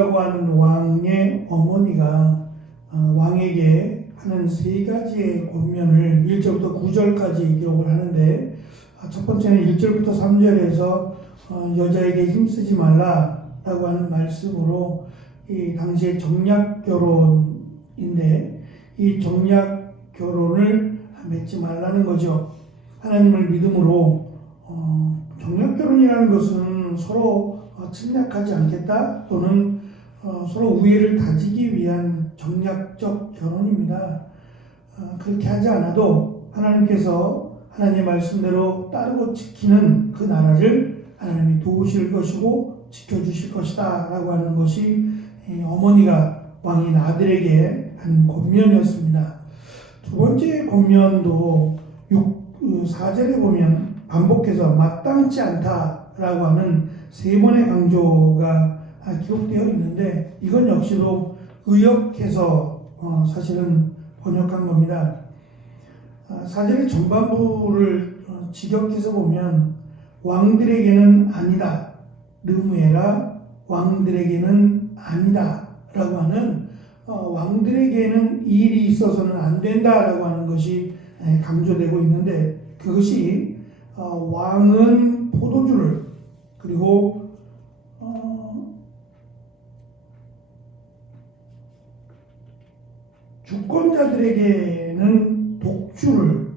다리스라고 하는 왕의 어머니가 왕에게 하는 세 가지의 권면을 1절부터 9절까지 기록을 하는데, 첫 번째는 1절부터 3절에서 여자에게 힘쓰지 말라라고 하는 말씀으로 이 당시의 정략 결혼인데, 이 정략 결혼을 맺지 말라는 거죠. 하나님을 믿음으로 정략 결혼이라는 것은 서로 침략하지 않겠다 또는 서로 우애를 다지기 위한 정략적 결혼입니다. 그렇게 하지 않아도 하나님께서 하나님의 말씀대로 따르고 지키는 그 나라를 하나님이 도우실 것이고 지켜주실 것이다 라고 하는 것이 어머니가 왕인 아들에게 한 권면이었습니다. 두 번째 권면도 4절에 보면 반복해서 마땅치 않다라고 하는 세 번의 강조가 기록되어 있는데, 이건 역시도 의역해서 사실은 번역한 겁니다. 4절의 전반부를 직역해서 보면 왕들에게는 아니다, 르무에라, 왕들에게는 아니다 라고 하는 왕들에게는 일이 있어서는 안 된다라고 하는 것이 강조되고 있는데, 그것이 왕은 포도주를, 그리고 주권자들에게는 독주를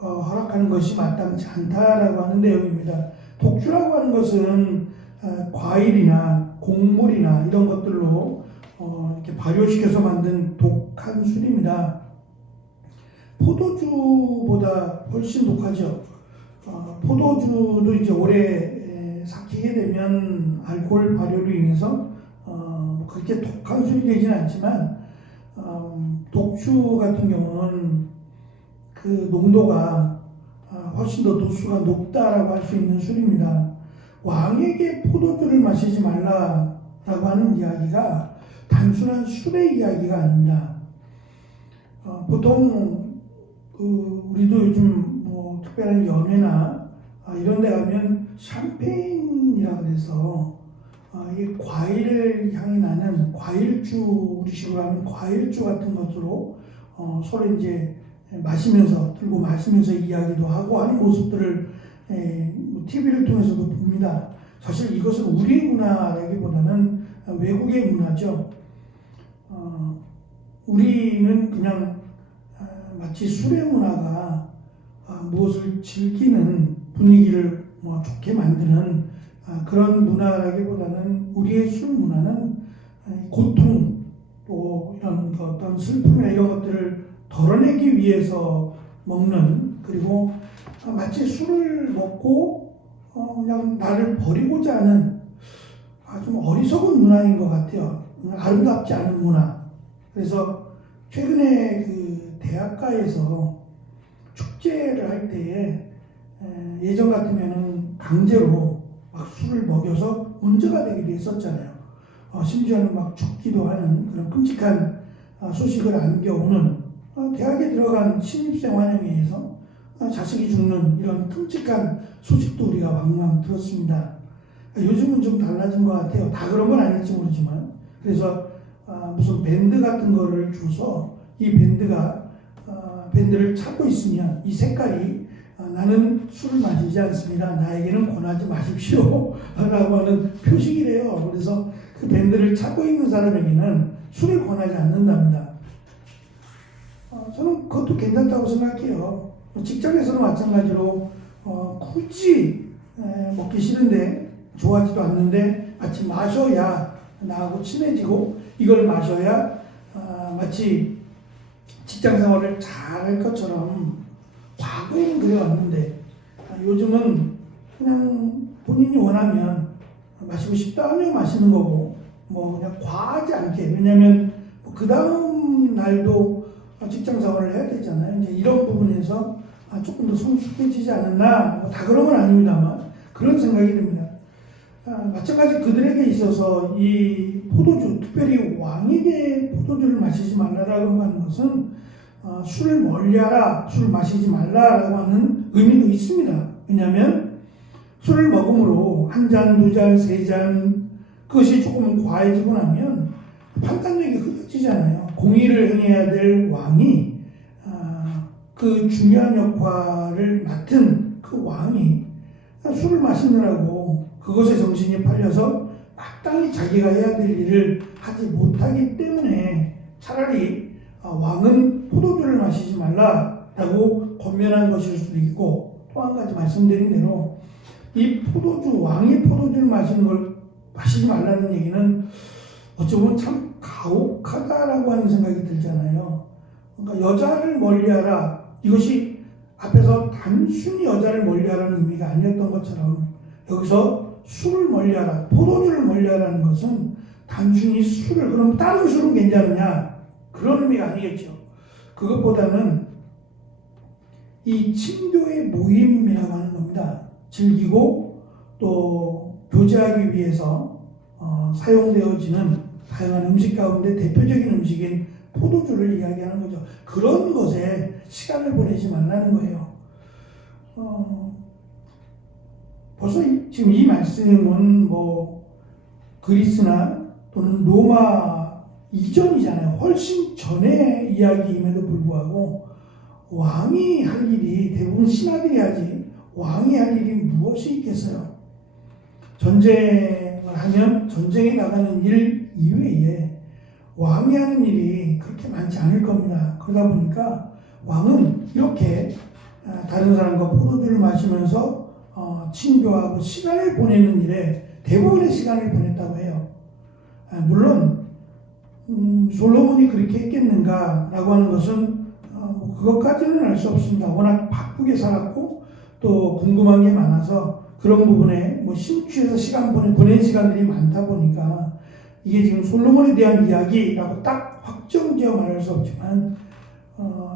허락하는 것이 마땅치 않다라고 하는 내용입니다. 독주라고 하는 것은 과일이나 곡물이나 이런 것들로 이렇게 발효시켜서 만든 독한 술입니다. 포도주보다 훨씬 독하죠. 포도주도 이제 오래 삭히게 되면 알코올 발효로 인해서 그렇게 독한 술이 되지는 않지만, 독주 같은 경우는 그 농도가 훨씬 더 도수가 높다라고 할 수 있는 술입니다. 왕에게 포도주를 마시지 말라라고 하는 이야기가 단순한 술의 이야기가 아닙니다. 보통 우리도 요즘 뭐 특별한 연회나 이런 데 가면 샴페인이라고 해서 이 과일 향이 나는 과일주, 우리식으로 하면 과일주 같은 것으로 서로 이제 마시면서 들고 마시면서 이야기도 하고 하는 모습들을 TV를 통해서도 봅니다. 사실 이것은 우리 문화라기보다는 외국의 문화죠. 우리는 그냥 마치 술의 문화가 무엇을 즐기는 분위기를 좋게 만드는 그런 문화라기보다는, 우리의 술 문화는 고통 또 이런 어떤 슬픔이나 이런 것들을 덜어내기 위해서 먹는, 그리고 마치 술을 먹고 그냥 나를 버리고자 하는 좀 어리석은 문화인 것 같아요. 아름답지 않은 문화. 그래서 최근에 그 대학가에서 축제를 할 때에 예전 같으면은 강제로 막 술을 먹여서 문제가 되기도 했었잖아요. 심지어는 막 죽기도 하는 그런 끔찍한 소식을 안겨오는, 대학에 들어간 신입생 환영회에서 자식이 죽는 이런 끔찍한 소식도 우리가 왕왕 들었습니다. 요즘은 좀 달라진 것 같아요. 다 그런 건 아닐지 모르지만. 그래서 무슨 밴드 같은 거를 줘서 이 밴드를 찾고 있으면 이 색깔이 나는 술을 마시지 않습니다, 나에게는 권하지 마십시오 라고 하는 표식이래요. 그래서 그 밴드를 찾고 있는 사람에게는 술을 권하지 않는답니다. 저는 그것도 괜찮다고 생각해요. 직장에서는 마찬가지로 굳이 먹기 싫은데, 좋아하지도 않는데 마치 마셔야 나하고 친해지고 이걸 마셔야 마치 직장 생활을 잘할 것처럼 과거에는 그래왔는데, 요즘은 그냥 본인이 원하면 마시고 싶다 하면 마시는 거고, 뭐 그냥 과하지 않게, 왜냐하면 그 다음 날도 직장 생활을 해야 되잖아요. 이제 이런 부분에서 조금 더 성숙해지지 않았나, 다 그런 건 아닙니다만 그런 생각이 듭니다. 마찬가지 그들에게 있어서 이 포도주, 특별히 왕에게 포도주를 마시지 말라라고 하는 것은 술을 멀리하라, 술을 마시지 말라라고 하는 의미도 있습니다. 왜냐하면 술을 먹음으로 한 잔, 두 잔, 세 잔 그것이 조금 과해지고 나면 판단력이 흐려지잖아요. 공의를 행해야 될 왕이 그 중요한 역할을 맡은 그 왕이 술을 마시느라고 그것에 정신이 팔려서 마땅히 자기가 해야 될 일을 하지 못하기 때문에 차라리 왕은 포도주를 마시지 말라라고 권면한 것일 수도 있고, 또 한 가지 말씀드린 대로 이 포도주, 왕이 포도주를 마시지 말라는 얘기는 어찌 보면 참 가혹하다라고 하는 생각이 들잖아요. 그러니까 여자를 멀리하라, 이것이 앞에서 단순히 여자를 멀리하라는 의미가 아니었던 것처럼 여기서 술을 멀리하라, 포도주를 멀리하라는 것은 단순히 술을, 그럼 다른 술은 괜찮느냐, 그런 의미가 아니겠죠. 그것보다는 이 친교의 모임이라고 하는 겁니다. 즐기고 또 교제하기 위해서 사용되어지는 다양한 음식 가운데 대표적인 음식인 포도주를 이야기하는 거죠. 그런 것에 시간을 보내지 말라는 거예요. 벌써 지금 이 말씀은 그리스나 또는 로마 이전이잖아요. 훨씬 전의 이야기임에도 불구하고 왕이 할 일이, 대부분 신하들이 하지 왕이 할 일이 무엇이 있겠어요? 전쟁을 하면 전쟁에 나가는 일 이외에 왕이 하는 일이 그렇게 많지 않을 겁니다. 그러다 보니까 왕은 이렇게 다른 사람과 포도주를 마시면서 친교하고 시간을 보내는 일에 대부분의 시간을 보냈다고 해요. 물론 솔로몬이 그렇게 했겠는가라고 하는 것은 그것까지는 알 수 없습니다. 워낙 바쁘게 살았고 또 궁금한 게 많아서 그런 부분에 심취해서 보낸 시간들이 많다 보니까 이게 지금 솔로몬에 대한 이야기라고 딱 확정지어 말할 수 없지만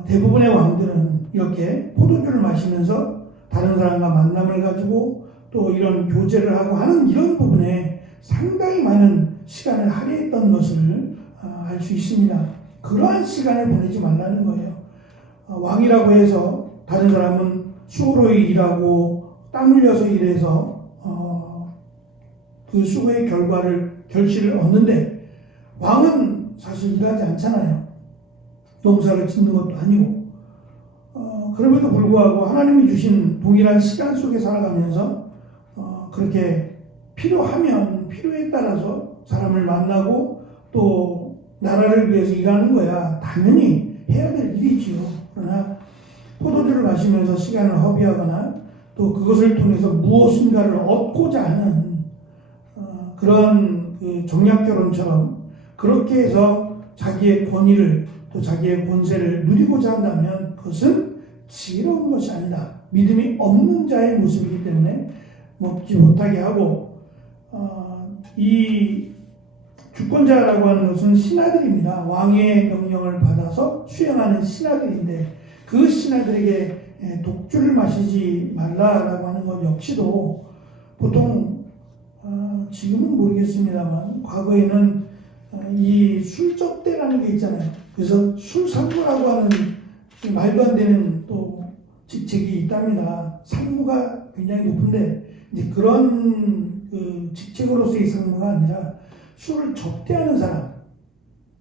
대부분의 왕들은 이렇게 포도주를 마시면서 다른 사람과 만남을 가지고 또 이런 교제를 하고 하는 이런 부분에 상당히 많은 시간을 할애했던 것을 알 수 있습니다. 그러한 시간을 보내지 말라는 거예요. 왕이라고 해서 다른 사람은 수고로이 일하고 땀 흘려서 일해서 그 수고의 결실을 얻는데 왕은 사실 일하지 않잖아요. 농사를 짓는 것도 아니고 그럼에도 불구하고 하나님이 주신 동일한 시간 속에 살아가면서 그렇게 필요하면 필요에 따라서 사람을 만나고 또 나라를 위해서 일하는 거야 당연히 해야 될 일이지요. 그러나 포도주를 마시면서 시간을 허비하거나 또 그것을 통해서 무엇인가를 얻고자 하는 그런 정략결혼처럼 그렇게 해서 자기의 권위를 또 자기의 권세를 누리고자 한다면 그것은 지혜로운 것이 아니다. 믿음이 없는 자의 모습이기 때문에 먹지 못하게 하고 이 주권자라고 하는 것은 신하들입니다. 왕의 명령을 받아서 수행하는 신하들인데 그 신하들에게 독주를 마시지 말라라고 하는 것 역시도 보통 지금은 모르겠습니다만 과거에는 이 술접대라는 게 있잖아요. 그래서 술상무라고 하는 말도 안 되는 또 직책이 있답니다. 상무가 굉장히 높은데 이제 그런 직책으로서의 상무가 아니라 술을 접대하는 사람.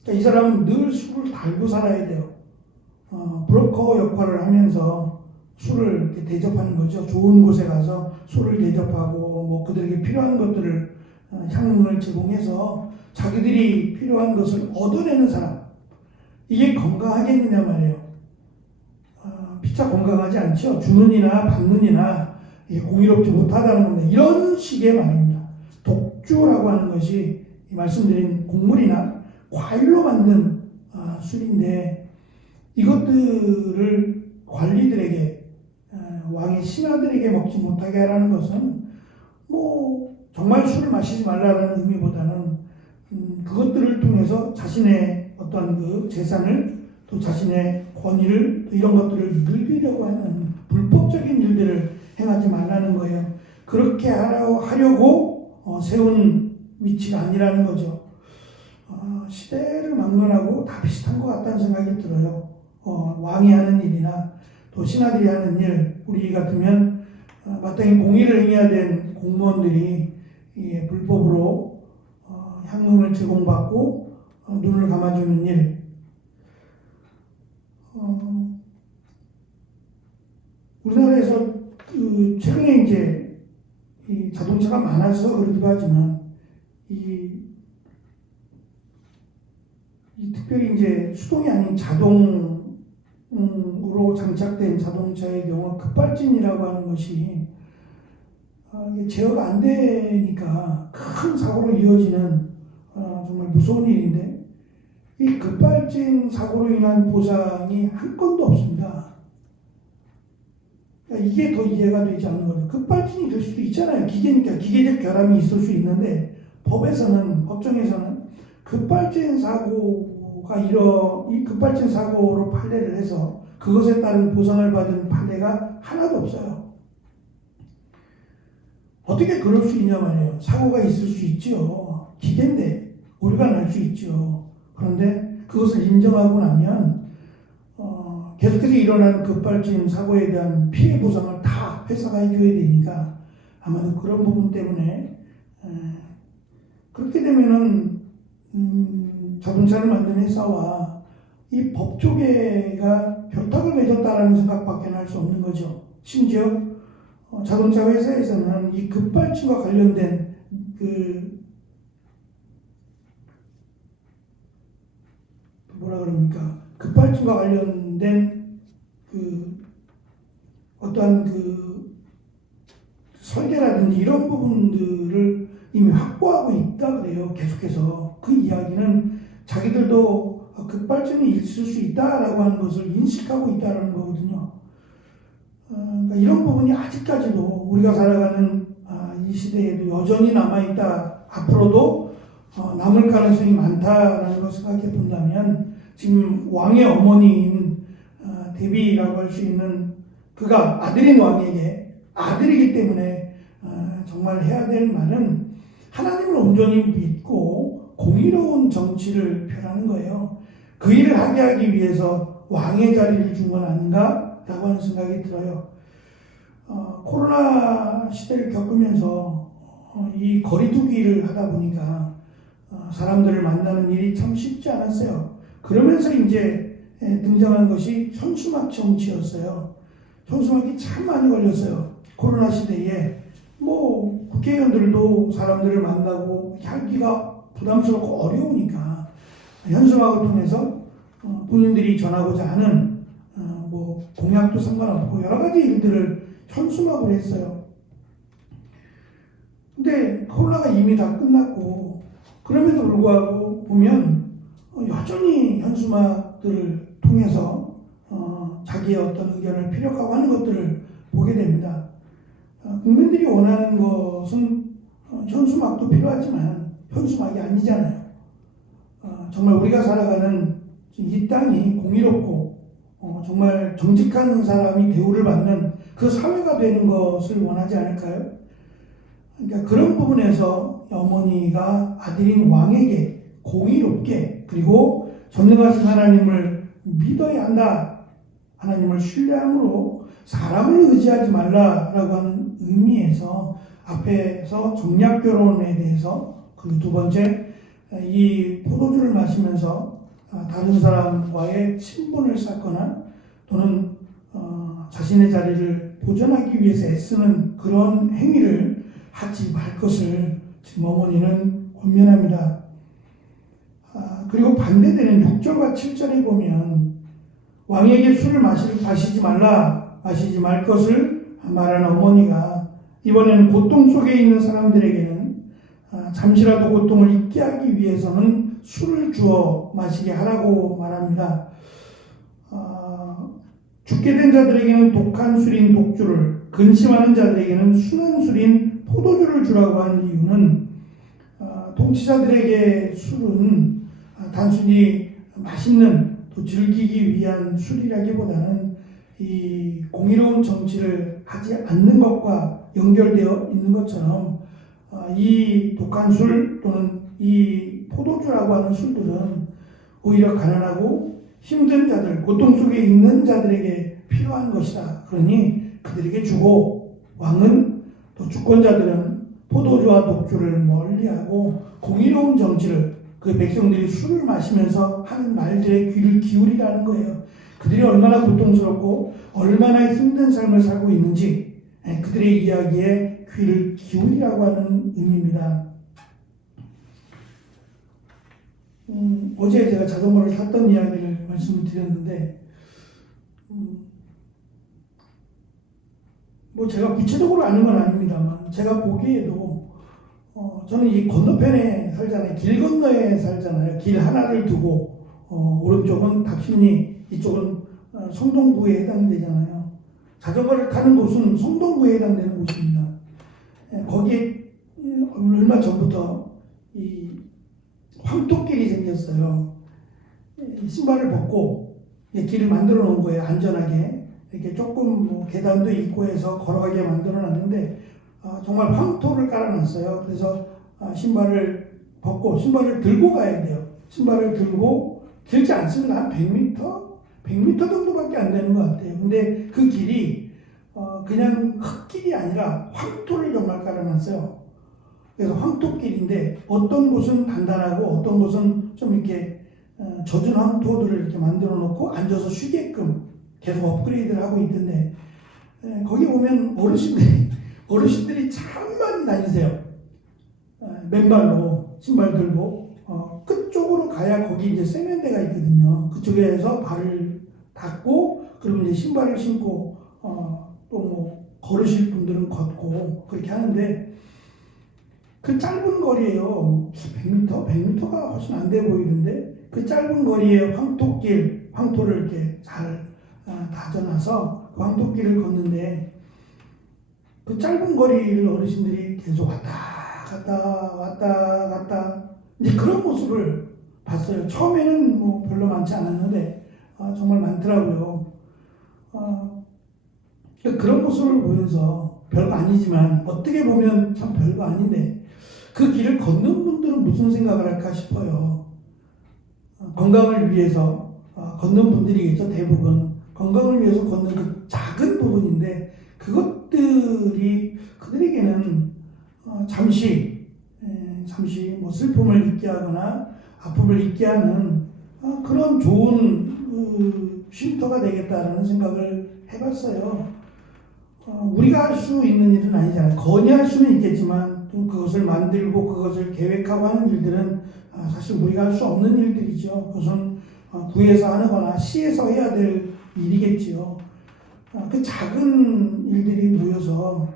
그러니까 이 사람은 늘 술을 달고 살아야 돼요. 브로커 역할을 하면서 술을 이렇게 대접하는 거죠. 좋은 곳에 가서 술을 대접하고 그들에게 필요한 것들을 향응을 제공해서 자기들이 필요한 것을 얻어내는 사람. 이게 건강하겠느냐 말이에요. 피차 건강하지 않죠. 주는 이나 받는 이나 공의롭지 못하다는 겁니다. 이런 식의 말입니다. 독주라고 하는 것이 말씀드린 곡물이나 과일로 만든 술인데 이것들을 관리들에게 왕의 신하들에게 먹지 못하게 하라는 것은 정말 술을 마시지 말라는 의미보다는 그것들을 통해서 자신의 어떤 그 재산을 또 자신의 권위를 또 이런 것들을 늘리려고 하는 불법적인 일들을 행하지 말라는 거예요. 그렇게 하려고 세운 위치가 아니라는 거죠. 시대를 막론하고 다 비슷한 것 같다는 생각이 들어요. 왕이 하는 일이나 또 신하들이 하는 일, 우리 같으면 마땅히 공의를 행해야 된 공무원들이 불법으로 향응을 제공받고 눈을 감아주는 일. 우리나라에서 최근에 이제 이 자동차가 많아서 그러기도 하지만 특별히 이제 수동이 아닌 자동으로 장착된 자동차의 경우 급발진이라고 하는 것이 이게 제어가 안 되니까 큰 사고로 이어지는 정말 무서운 일인데, 이 급발진 사고로 인한 보상이 한 건도 없습니다. 그러니까 이게 더 이해가 되지 않는 거죠. 급발진이 될 수도 있잖아요. 기계니까 기계적 결함이 있을 수 있는데, 법정에서는 급발진 사고가 이 급발진 사고로 판례를 해서 그것에 따른 보상을 받은 판례가 하나도 없어요. 어떻게 그럴 수 있냐 말이에요. 사고가 있을 수 있죠. 기계인데 오류가 날 수 있죠. 그런데 그것을 인정하고 나면 계속해서 일어나는 급발진 사고에 대한 피해 보상을 다 회사가 해줘야 되니까, 아마도 그런 부분 때문에 그렇게 되면은 자동차를 만든 회사와 이 법조계가 결탁을 맺었다라는 생각밖에 할 수 없는 거죠. 심지어 자동차 회사에서는 이 급발진과 관련된 급발진과 관련된 어떠한 설계라든지 이런 부분들을 이미 확보하고 있다 그래요. 계속해서 그 이야기는 자기들도 급발진이 있을 수 있다라고 하는 것을 인식하고 있다라는 거거든요. 그러니까 이런 부분이 아직까지도 우리가 살아가는 이 시대에도 여전히 남아있다, 앞으로도 남을 가능성이 많다라는 것을 생각해 본다면, 지금 왕의 어머니인 데비라고 할 수 있는 그가 아들인 왕에게, 아들이기 때문에 정말 해야 될 말은 하나님을 온전히 믿고 공의로운 정치를 펴라는 거예요. 그 일을 하게 위해서 왕의 자리를 준 건 아닌가라고 하는 생각이 들어요. 코로나 시대를 겪으면서 이 거리두기를 하다 보니까 사람들을 만나는 일이 참 쉽지 않았어요. 그러면서 이제 등장한 것이 현수막 정치였어요. 현수막이 참 많이 걸렸어요. 코로나 시대에 국회의원들도 사람들을 만나고 하기가 부담스럽고 어려우니까 현수막을 통해서 본인들이 전하고자 하는 공약도 상관없고 여러 가지 일들을 현수막으로 했어요. 근데 코로나가 이미 다 끝났고, 그럼에도 불구하고 보면 여전히 현수막들을 통해서 자기의 어떤 의견을 피력하고 하는 것들을 보게 됩니다. 국민들이 원하는 것은 현수막도 필요하지만 현수막이 아니잖아요. 정말 우리가 살아가는 이 땅이 공의롭고 정말 정직한 사람이 대우를 받는 그 사회가 되는 것을 원하지 않을까요? 그러니까 그런 부분에서 어머니가 아들인 왕에게 공의롭게, 그리고 전능하신 하나님을 믿어야 한다, 하나님을 신뢰함으로 사람을 의지하지 말라라고 하는 의미에서 앞에서 정략결혼에 대해서, 그리고 두 번째 이 포도주를 마시면서 다른 사람과의 친분을 쌓거나 또는 자신의 자리를 보존하기 위해서 애쓰는 그런 행위를 하지 말 것을 지금 어머니는 권면합니다. 그리고 반대되는 6절과 7절에 보면 왕에게 술을 마시지 말 것을 말하는 어머니가 이번에는 고통 속에 있는 사람들에게는 잠시라도 고통을 잊게 하기 위해서는 술을 주어 마시게 하라고 말합니다. 죽게 된 자들에게는 독한 술인 독주를, 근심하는 자들에게는 순한 술인 포도주를 주라고 하는 이유는 통치자들에게 술은 단순히 맛있는, 또 즐기기 위한 술이라기보다는 이 공의로운 정치를 하지 않는 것과 연결되어 있는 것처럼 이 독한 술 또는 이 포도주라고 하는 술들은 오히려 가난하고 힘든 자들, 고통 속에 있는 자들에게 필요한 것이다. 그러니 그들에게 주고, 왕은 또 주권자들은 포도주와 독주를 멀리하고 공의로운 정치를, 그 백성들이 술을 마시면서 하는 말들에 귀를 기울이라는 거예요. 그들이 얼마나 고통스럽고 얼마나 힘든 삶을 살고 있는지 그들의 이야기에 귀를 기울이라고 하는 의미입니다. 어제 제가 자전거를 탔던 이야기를 말씀을 드렸는데, 뭐 제가 구체적으로 아는 건 아닙니다만, 제가 보기에도 저는 이 건너편에 살잖아요. 길 건너에 살잖아요. 길 하나를 두고 오른쪽은 답심리, 이쪽은 성동구에 해당되잖아요. 자전거를 타는 곳은 성동구에 해당되는 곳입니다. 거기에 얼마 전부터 이 황토길이 생겼어요. 신발을 벗고 길을 만들어 놓은 거예요. 안전하게 이렇게 조금 뭐 계단도 있고 해서 걸어가게 만들어 놨는데 정말 황토를 깔아놨어요. 그래서 신발을 벗고 신발을 들고 가야 돼요. 신발을 들고 길지 않습니다. 한 100m 정도밖에 안 되는 것 같아요. 근데 그 길이 그냥 흙길이 아니라 황토를 정말 깔아놨어요. 그래서 황토길인데 어떤 곳은 단단하고 어떤 곳은 좀 이렇게 젖은 황토들을 이렇게 만들어 놓고 앉아서 쉬게끔 계속 업그레이드를 하고 있던데, 거기 보면 어르신들이 참 많이 다니세요. 맨발로 신발 들고 끝쪽으로 가야 거기 이제 세면대가 있거든요. 그쪽에서 발을 닦고 그리고 이제 신발을 신고 또 뭐 걸으실 분들은 걷고 그렇게 하는데, 그 짧은 거리에요. 100m가 훨씬 안 돼 보이는데 그 짧은 거리에 황토를 이렇게 잘 다져놔서 그 황토길을 걷는데, 그 짧은 거리를 어르신들이 계속 왔다 갔다 이제 그런 모습을 봤어요. 처음에는 뭐 별로 많지 않았는데 정말 많더라고요. 그런 모습을 보면서 별거 아니지만 어떻게 보면 참 별거 아닌데 그 길을 걷는 분들은 무슨 생각을 할까 싶어요. 건강을 위해서 걷는 분들이겠죠. 대부분 건강을 위해서 걷는 그 작은 부분인데, 그것들이 그들에게는 잠시 뭐 슬픔을 잊게 하거나 아픔을 잊게 하는 그런 좋은 쉼터가 되겠다라는 생각을 해봤어요. 우리가 할 수 있는 일은 아니잖아요. 건의할 수는 있겠지만 또 그것을 만들고 그것을 계획하고 하는 일들은 사실 우리가 할 수 없는 일들이죠. 그것은 구에서 하거나 시에서 해야 될 일이겠지요. 그 작은 일들이 모여서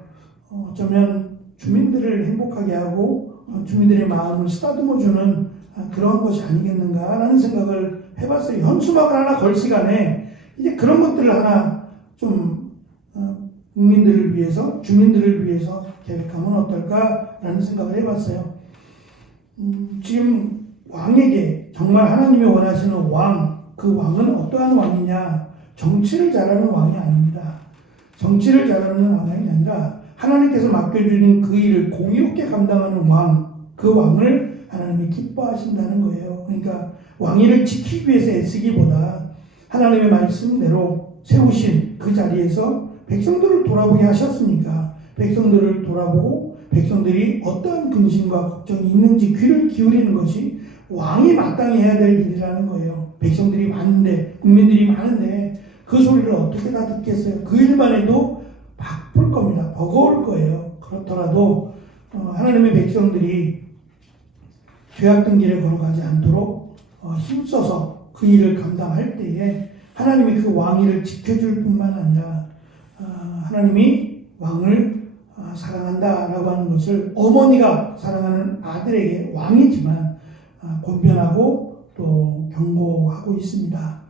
어쩌면 주민들을 행복하게 하고 주민들의 마음을 쓰다듬어주는 그런 것이 아니겠는가라는 생각을 해봤어요. 현수막을 하나 걸 시간에 이제 그런 것들을 하나 좀 국민들을 위해서, 주민들을 위해서 계획하면 어떨까라는 생각을 해봤어요. 지금 왕에게 정말 하나님이 원하시는 왕, 그 왕은 어떠한 왕이냐? 정치를 잘하는 왕이 아닙니다. 정치를 잘하는 왕이 아니라 하나님께서 맡겨주는 그 일을 공의롭게 감당하는 왕, 그 왕을 하나님이 기뻐하신다는 거예요. 그러니까 왕위를 지키기 위해서 애쓰기보다 하나님의 말씀대로 세우신 그 자리에서 백성들을 돌아보게 하셨으니까 백성들을 돌아보고 백성들이 어떠한 근심과 걱정이 있는지 귀를 기울이는 것이 왕이 마땅히 해야 될 일이라는 거예요. 백성들이 많은데, 국민들이 많은데 그 소리를 어떻게 다 듣겠어요? 그 일만 해도 바쁠 겁니다. 버거울 거예요. 그렇더라도 하나님의 백성들이 죄악된 길에 걸어가지 않도록 힘써서 그 일을 감당할 때에 하나님이 그 왕위를 지켜줄 뿐만 아니라 하나님이 왕을 사랑한다라고 하는 것을 어머니가 사랑하는 아들에게 왕이지만 권변하고 또 경고하고 있습니다.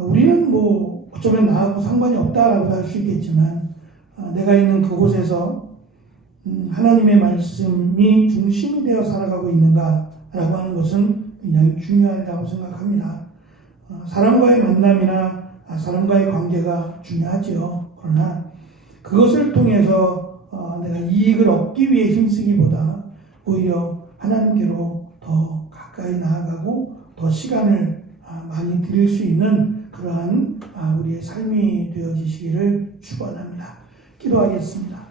우리는 뭐 어쩌면 나하고 상관이 없다라고 할 수 있겠지만 내가 있는 그곳에서 하나님의 말씀이 중심이 되어 살아가고 있는가라고 하는 것은 굉장히 중요하다고 생각합니다. 사람과의 만남이나 사람과의 관계가 중요하지요. 그러나 그것을 통해서 내가 이익을 얻기 위해 힘쓰기보다 오히려 하나님께로 더 가까이 나아가고 더 시간을 많이 드릴 수 있는 그러한 우리의 삶이 되어지시기를 축원합니다. 기도하겠습니다.